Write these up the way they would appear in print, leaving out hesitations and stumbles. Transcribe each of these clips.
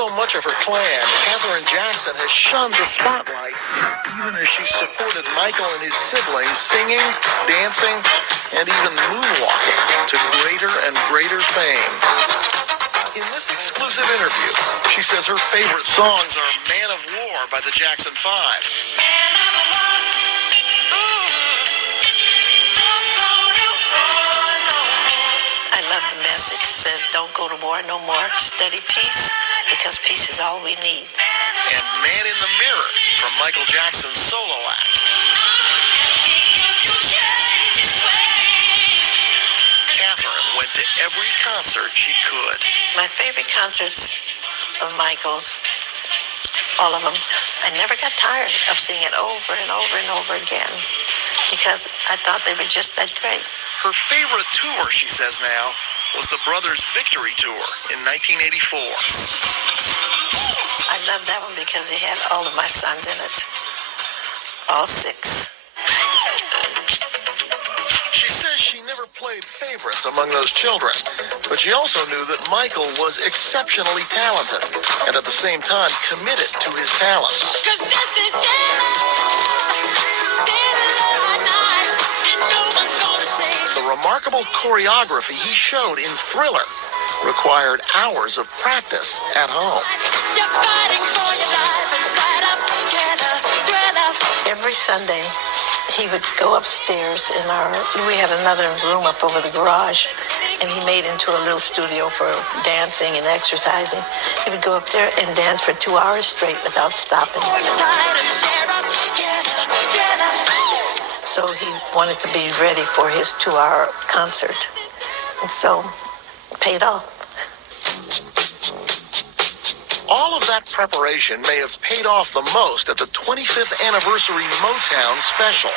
so much of her clan, Katherine Jackson has shunned the spotlight, even as she supported Michael and his siblings singing, dancing, and even moonwalking to greater and greater fame. In this exclusive interview, she says her favorite songs are Man of War by the Jackson 5. I love the message. It says, don't go to war no more. Study peace, because peace is all we need. And Man in the Mirror from Michael Jackson's solo act. Katherine went to every concert she could. My favorite concerts of Michael's, all of them, I never got tired of seeing it over and over and over again because I thought they were just that great. Her favorite tour, she says now, was the Brothers' Victory Tour in 1984. I love that one because it had all of my sons in it, all 6. She says she never played favorites among those children, but she also knew that Michael was exceptionally talented and at the same time committed to his talent. The remarkable choreography he showed in Thriller required hours of practice at home. Every Sunday, he would go upstairs we had another room up over the garage, and he made into a little studio for dancing and exercising. He would go up there and dance for 2 hours straight without stopping. So he wanted to be ready for his 2-hour concert, and so it paid off. All of that preparation may have paid off the most at the 25th anniversary Motown special.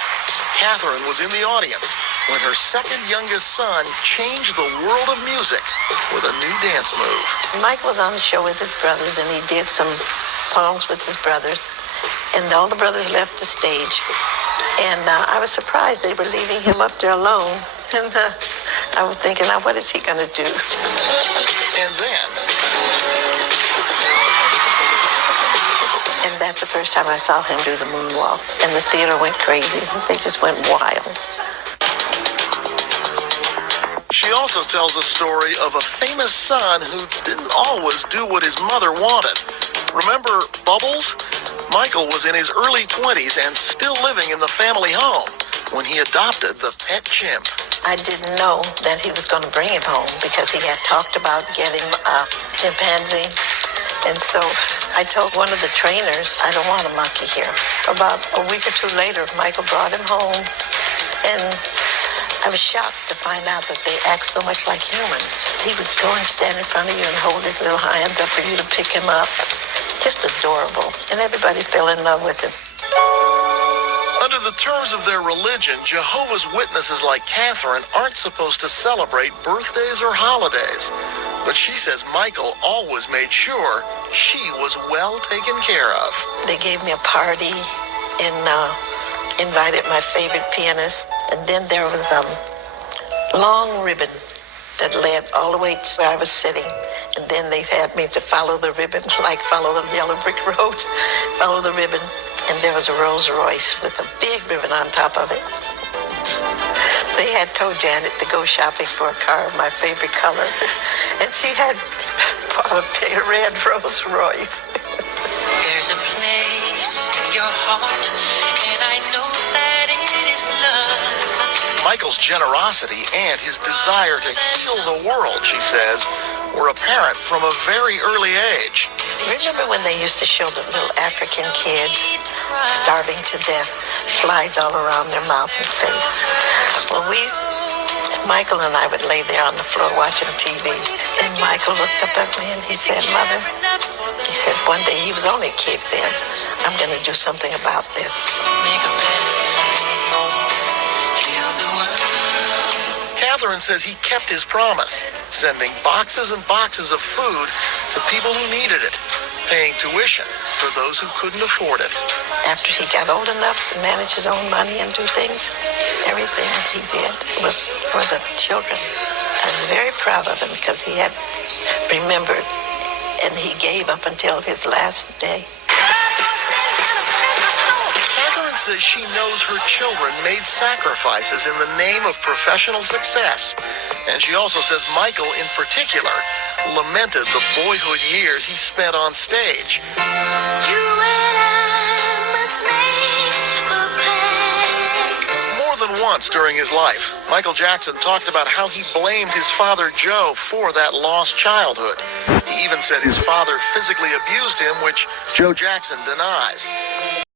Katherine was in the audience when her second youngest son changed the world of music with a new dance move. Mike was on the show with his brothers, and he did some songs with his brothers, and all the brothers left the stage. And I was surprised they were leaving him up there alone. And I was thinking, now what is he going to do? And then... And that's the first time I saw him do the moonwalk. And the theater went crazy. They just went wild. She also tells a story of a famous son who didn't always do what his mother wanted. Remember Bubbles? Michael was in his early 20s and still living in the family home when he adopted the pet chimp. I didn't know that he was going to bring him home because he had talked about getting a chimpanzee. And so I told one of the trainers, I don't want a monkey here. About a week or 2 later, Michael brought him home, and I was shocked to find out that they act so much like humans. He would go and stand in front of you and hold his little hands up for you to pick him up. Just adorable. And everybody fell in love with him. Under the terms of their religion, Jehovah's Witnesses like Katherine aren't supposed to celebrate birthdays or holidays. But she says Michael always made sure she was well taken care of. They gave me a party and invited my favorite pianist. And then there was a long ribbon that led all the way to where I was sitting. And then they had me to follow the ribbon, like follow the yellow brick road, follow the ribbon. And there was a Rolls Royce with a big ribbon on top of it. They had told Janet to go shopping for a car of my favorite color. And she had bought a red Rolls Royce. There's a place in your heart, and I know that it is love. Michael's generosity and his desire to heal the world, she says, were apparent from a very early age. Remember when they used to show the little African kids starving to death, flies all around their mouth and face? Well, Michael and I would lay there on the floor watching TV, and Michael looked up at me and he said, Mother, he said one day, he was only a kid then, I'm going to do something about this. Katherine says he kept his promise, sending boxes and boxes of food to people who needed it, paying tuition for those who couldn't afford it. After he got old enough to manage his own money and do things, everything he did was for the children. I was very proud of him because he had remembered and he gave up until his last day. Katherine says she knows her children made sacrifices in the name of professional success. And she also says Michael, in particular, lamented the boyhood years he spent on stage. More than once during his life, Michael Jackson talked about how he blamed his father Joe for that lost childhood. He even said his father physically abused him, which Joe Jackson denies.